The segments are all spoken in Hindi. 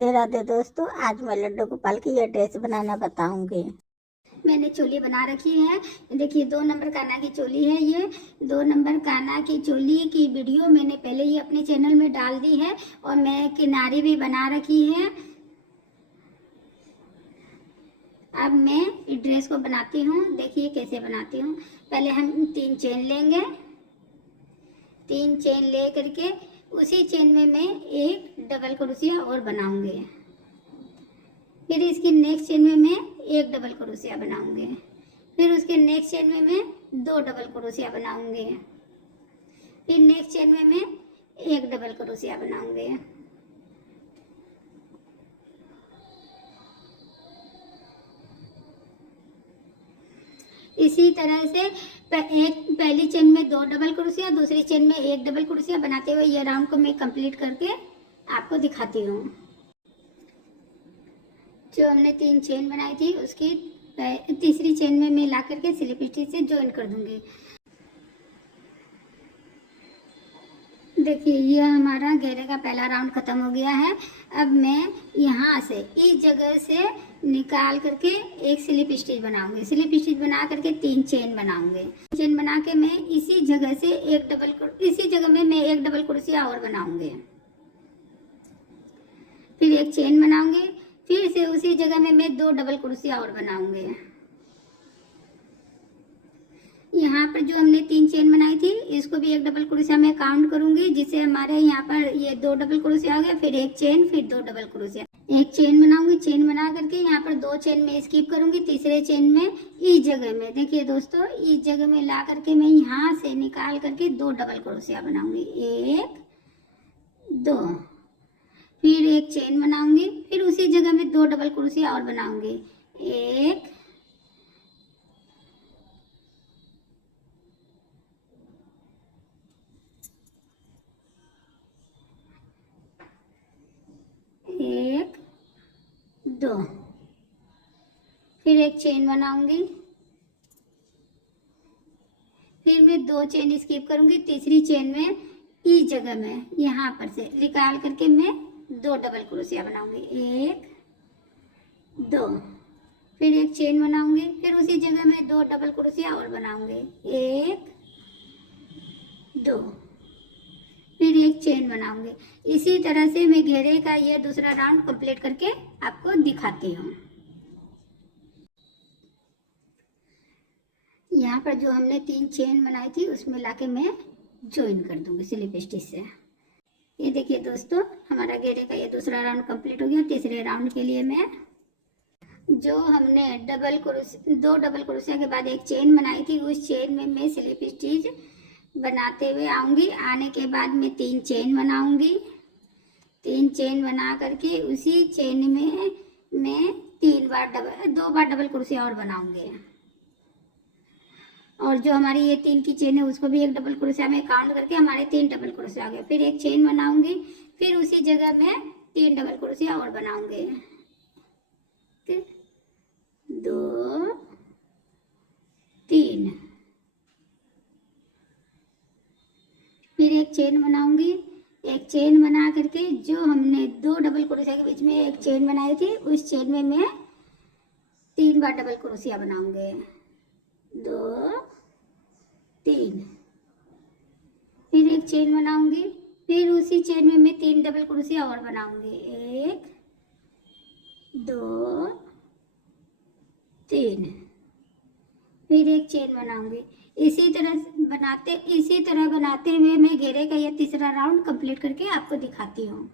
राधे दोस्तों, आज मैं लड्डू गोपाल की ये ड्रेस बनाना बताऊंगी। मैंने चोली बना रखी है। देखिए 2 नंबर कान्हा की चोली है। ये 2 नंबर कान्हा की चोली की वीडियो मैंने पहले ही अपने चैनल में डाल दी है और मैं किनारी भी बना रखी है। अब मैं इस ड्रेस को बनाती हूँ। देखिए कैसे बनाती हूँ। पहले हम 3 चेन लेंगे। 3 चेन ले करके उसी चेन में मैं एक डबल क्रोशिया और बनाऊंगी। फिर इसकी नेक्स्ट चेन में मैं एक डबल क्रोशिया बनाऊंगी। फिर उसके नेक्स्ट चेन में मैं 2 डबल क्रोशिया बनाऊंगी। फिर नेक्स्ट चेन में मैं एक डबल क्रोशिया बनाऊंगी। इसी तरह से पहली चेन में 2 डबल क्रोशिया, दूसरी चेन में एक डबल क्रोशिया बनाते हुए ये राउंड को मैं कंप्लीट करके आपको दिखाती हूँ। जो हमने 3 चेन बनाई थी उसकी तीसरी चेन में मैं ला करके स्लिप स्टिच से ज्वाइन कर दूंगी। देखिए ये हमारा घेरे का पहला राउंड खत्म हो गया है। अब मैं यहाँ से इस जगह से निकाल करके एक स्लिप स्टिच बनाऊंगी। स्लिप स्टिच बना करके 3 चेन बनाऊंगी। चेन बना के मैं इसी जगह से इसी जगह में मैं एक डबल क्रोशिया और बनाऊंगी। फिर एक चेन बनाऊंगी। फिर से उसी जगह में मैं 2 डबल क्रोशिया और बनाऊंगी। यहाँ पर जो हमने 3 चेन बनाई थी इसको भी एक डबल क्रोशिया में काउंट करूंगी, जिससे हमारे यहाँ पर ये 2 डबल क्रोशिया आ गया। फिर एक चेन, फिर 2 डबल क्रोशिया, एक चेन बनाऊंगी। चेन बना करके यहाँ पर 2 चेन में स्किप करूंगी। तीसरे चेन में इस जगह में देखिए दोस्तों, इस जगह में ला करके मैं यहाँ से निकाल करके 2 डबल क्रोशिया बनाऊंगी। 1 2, फिर एक चेन बनाऊंगी। फिर उसी जगह में 2 डबल क्रोशिया और बनाऊंगी। 1 1 2, फिर एक चेन बनाऊंगी। फिर मैं 2 चेन स्किप करूंगी। तीसरी चेन में इस जगह में यहाँ पर से निकाल करके मैं 2 डबल क्रोशिया बनाऊंगी। 1 2, फिर एक चेन बनाऊंगी। फिर उसी जगह में 2 डबल क्रोशिया और बनाऊंगी। 1 2, फिर एक चेन बनाऊंगी। इसी तरह से मैं घेरे का ये दूसरा राउंड कंप्लीट करके आपको दिखाती हूँ। यहाँ पर जो हमने 3 चेन बनाई थी उसमें लाके मैं ज्वाइन कर दूंगी स्लिप स्टिच से। ये देखिए दोस्तों, हमारा घेरे का ये दूसरा राउंड कंप्लीट हो गया। तीसरे राउंड के लिए मैं जो हमने 2 डबल क्रोशिया के बाद एक चेन बनाई थी उस चेन में मैं स्लिप स्टिच बनाते हुए आऊंगी। आने के बाद मैं 3 चेन बनाऊंगी। 3 चेन बना करके उसी चेन में मैं 2 बार डबल क्रोशिया और बनाऊंगी। और जो हमारी ये 3 की चेन है उसको भी एक डबल क्रोशिया में काउंट करके हमारे 3 डबल क्रोशिया आ गए। फिर एक चेन बनाऊंगी। फिर उसी जगह में 3 डबल क्रोशिया और बनाऊंगी। 2 3, फिर एक चेन बनाऊंगी। एक चेन बना करके जो हमने 2 डबल क्रोशिया के बीच में एक चेन बनाई थी उस चेन में मैं 3 बार डबल क्रोशिया बनाऊंगी। 2 3, फिर एक चेन बनाऊंगी। फिर उसी चेन में मैं 3 डबल क्रोशिया और बनाऊंगी। 1 2 3, फिर एक चेन बनाऊंगी। इसी तरह बनाते हुए मैं घेरे का ये तीसरा राउंड कंप्लीट करके आपको दिखाती हूँ।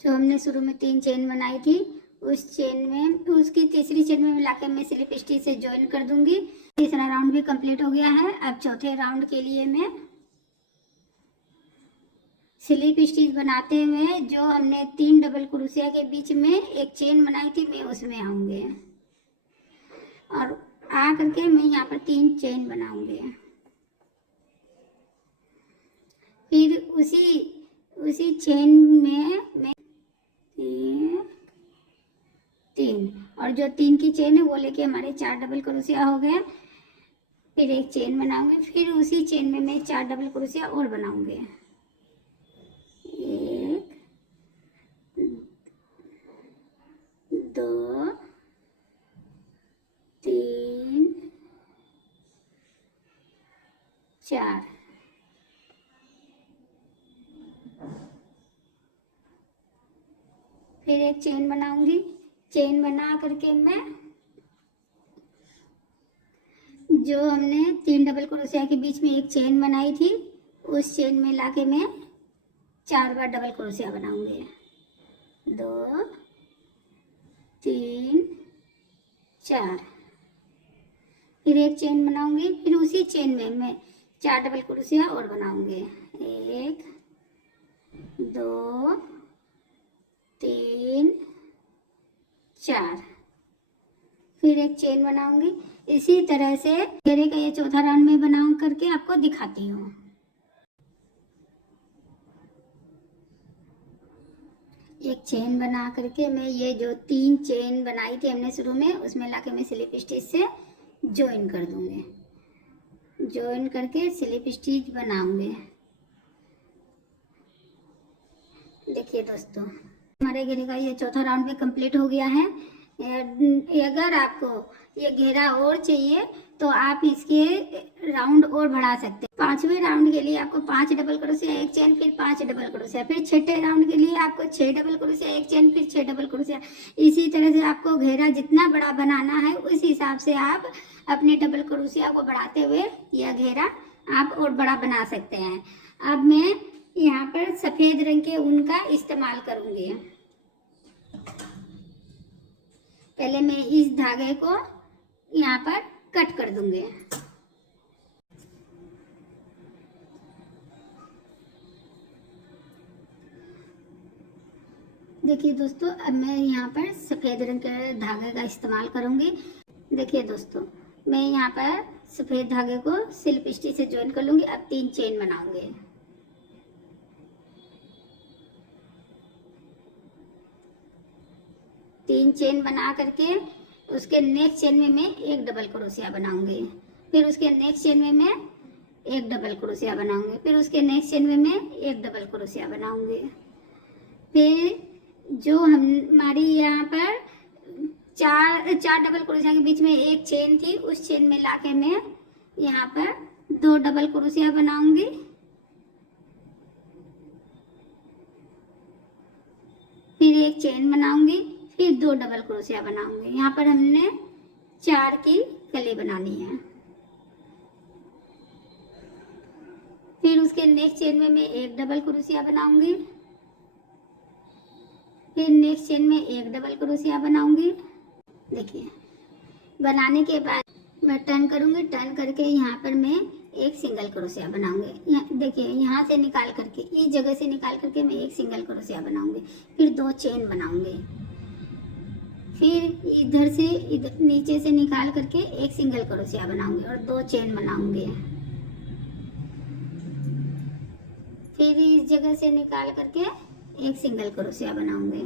जो हमने शुरू में 3 चेन बनाई थी उस चेन में उसकी तीसरी चेन में मिलाकर मैं स्लिप स्टिच से ज्वाइन कर दूंगी। तीसरा राउंड भी कंप्लीट हो गया है। अब चौथे राउंड के लिए मैं स्लिप स्टिच बनाते हुए जो हमने 3 डबल क्रोशिया के बीच में एक चेन बनाई थी मैं उसमें आऊंगी और आ करके मैं यहाँ पर 3 चेन बनाऊंगी। फिर उसी चेन में मैं 3 और जो 3 की चेन है वो लेके हमारे 4 डबल क्रोशिया हो गए। फिर एक चेन बनाऊंगी। फिर उसी चेन में मैं 4 डबल क्रोशिया और बनाऊंगी। 1 2 3 4। फिर एक चेन बनाऊंगी। चेन बना करके मैं जो हमने 3 डबल क्रोशिया के बीच में एक चेन बनाई थी, उस चेन में लाके मैं 4 बार डबल क्रोशिया बनाऊंगी। 2 3 4। फिर एक चेन बनाऊंगी। फिर उसी चेन में मैं 4 डबल क्रोशिया और बनाऊंगी। 1 2 3 4। फिर एक चेन बनाऊंगी। इसी तरह से घेरे का ये चौथा राउंड में बनाऊं करके आपको दिखाती हूँ। एक चेन बना करके मैं ये जो 3 चेन बनाई थी हमने शुरू में, उसमें लाके मैं स्लिप स्टिच से ज्वाइन कर दूंगी। ज्वाइन करके स्लिप स्टिच बनाऊंगी। देखिए दोस्तों, हमारे घेरे का ये चौथा राउंड भी कंप्लीट हो गया है। अगर आपको ये घेरा और चाहिए तो आप इसके राउंड और बढ़ा सकते हैं। 5वें राउंड के लिए आपको 5 डबल क्रोशिया एक चेन, फिर 5 डबल क्रोशिया, फिर 6ठे राउंड के लिए आपको 6 डबल क्रोशिया एक चेन, फिर 6 डबल क्रोशिया। इसी तरह से आपको घेरा जितना बड़ा बनाना है उस हिसाब से आप अपने डबल क्रोशिया को बढ़ाते हुए यह घेरा आप और बड़ा बना सकते हैं। अब मैं यहाँ पर सफेद रंग के ऊन का इस्तेमाल करूंगी। पहले मैं इस धागे को यहाँ पर कट कर दूंगी। देखिए दोस्तों, अब मैं यहाँ पर सफेद रंग के धागे का इस्तेमाल करूंगी। देखिए दोस्तों, मैं यहाँ पर सफेद धागे को स्लिप स्टिच से ज्वाइन कर लूंगी। अब 3 चेन बनाऊंगी। 3 चेन बना करके उसके नेक्स्ट चेन में मैं एक डबल क्रोशिया बनाऊंगी। फिर उसके नेक्स्ट चेन में मैं एक डबल क्रोशिया बनाऊंगी। फिर उसके नेक्स्ट चेन में मैं एक डबल क्रोशिया बनाऊंगी। फिर जो हमारी यहाँ पर चार डबल क्रोशिया के बीच में एक चेन थी, उस चेन में लाके मैं यहाँ पर 2 डबल क्रोशिया बनाऊंगी। फिर एक चेन बनाऊंगी, फिर 2 डबल क्रोशिया बनाऊंगी। यहाँ पर हमने 4 की कली बनानी है। फिर उसके नेक्स्ट चेन में मैं एक डबल क्रोशिया बनाऊंगी। फिर नेक्स्ट चेन में एक डबल क्रोशिया बनाऊंगी। देखिए, बनाने के बाद मैं टर्न करूंगी। टर्न करके यहाँ पर मैं एक सिंगल क्रोशिया बनाऊंगी। देखिए, यहाँ से निकाल करके, इस जगह से निकाल करके मैं एक सिंगल क्रोशिया बनाऊंगी। फिर 2 चेन बनाऊंगी। फिर इधर से इधर नीचे से निकाल करके एक सिंगल क्रोशिया बनाऊंगी और 2 चेन बनाऊंगी। फिर इस जगह से निकाल करके एक सिंगल क्रोशिया बनाऊंगी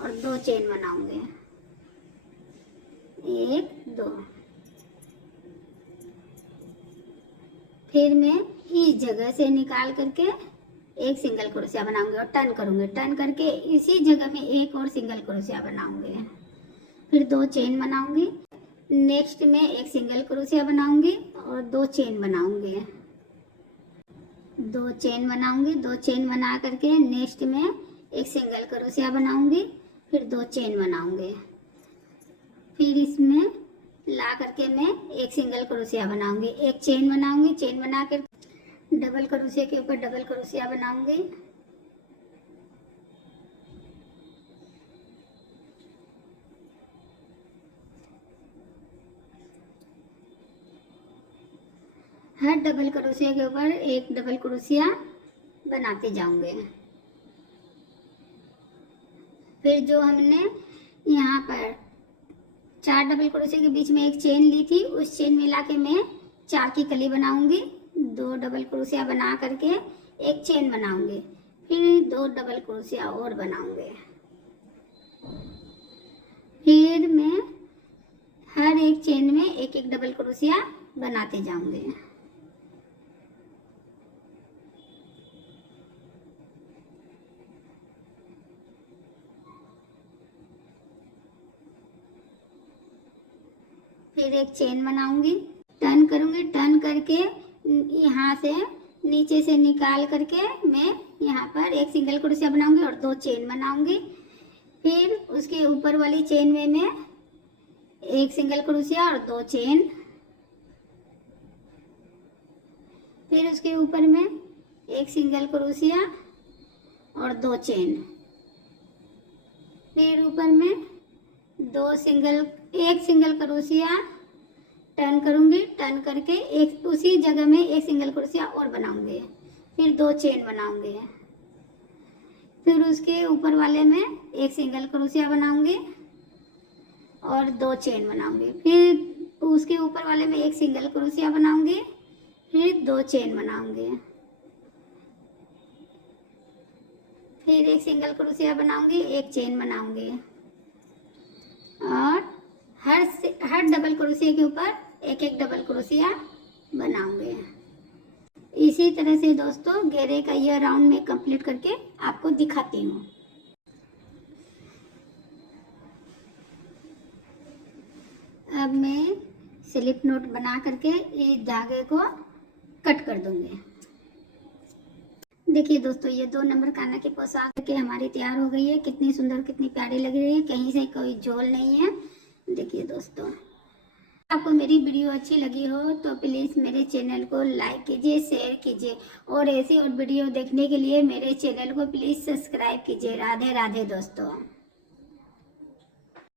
और 2 चेन बनाऊंगी। 1 2। फिर मैं इस जगह से निकाल करके एक सिंगल क्रोशिया बनाऊंगी और टर्न करूंगी। टर्न करके इसी जगह में एक और सिंगल क्रोशिया बनाऊंगी। फिर 2 चेन बनाऊंगी। नेक्स्ट में एक सिंगल क्रोशिया बनाऊंगी और 2 चेन बनाऊंगी। 2 चेन बनाऊंगी। 2 चेन बना करके नेक्स्ट में एक सिंगल क्रोशिया बनाऊंगी। फिर 2 चेन बनाऊंगी। फिर इसमें ला करके मैं एक सिंगल क्रोशिया बनाऊंगी। एक चेन बनाऊंगी। चेन बना कर डबल क्रोशिया के ऊपर डबल क्रोशिया बनाऊंगी। हर डबल क्रोशिया के ऊपर एक डबल क्रोशिया बनाते जाऊंगे। फिर जो हमने यहाँ पर 4 डबल क्रोशिया के बीच में एक चेन ली थी, उस चेन मिला के मैं 4 की कली बनाऊंगी। 2 डबल क्रोशिया बना करके एक चेन बनाऊंगी। फिर 2 डबल क्रोशिया और बनाऊंगे। फिर मैं हर एक चेन में एक एक डबल क्रोशिया बनाते जाऊंगे। फिर एक चेन बनाऊंगी, टर्न करूंगी, टर्न करके यहाँ से नीचे से निकाल करके मैं यहाँ पर एक सिंगल क्रोशिया बनाऊंगी और 2 चेन बनाऊंगी। फिर उसके ऊपर वाली चेन में मैं एक सिंगल क्रोशिया और 2 चेन, फिर उसके ऊपर में एक सिंगल क्रोशिया और 2 चेन, फिर ऊपर में एक सिंगल क्रोशिया, टर्न करूंगी, टर्न करके एक उसी जगह में एक सिंगल क्रोशिया और बनाऊंगी, फिर 2 चेन बनाऊंगी, फिर उसके ऊपर वाले में एक सिंगल क्रोशिया बनाऊंगी और 2 चेन बनाऊंगी, फिर उसके ऊपर वाले में एक सिंगल क्रोशिया बनाऊंगी, फिर 2 चेन बनाऊंगी, फिर एक सिंगल क्रोशिया बनाऊंगी, एक चेन बनाऊंगी और हर डबल क्रोशिया के ऊपर एक एक डबल क्रोशिया बनाऊंगी। इसी तरह से दोस्तों घेरे का यह राउंड मैं कंप्लीट करके आपको दिखाती हूँ। अब मैं स्लिप नोट बना करके इस धागे को कट कर दूंगी। देखिए दोस्तों, ये 2 नंबर कान्हा की पोशाक के हमारी तैयार हो गई है। कितनी सुंदर, कितनी प्यारी लग रही है, कहीं से कोई झोल नहीं है। देखिए दोस्तों, आपको मेरी वीडियो अच्छी लगी हो तो प्लीज़ मेरे चैनल को लाइक कीजिए, शेयर कीजिए और ऐसी और वीडियो देखने के लिए मेरे चैनल को प्लीज़ सब्सक्राइब कीजिए। राधे राधे दोस्तों।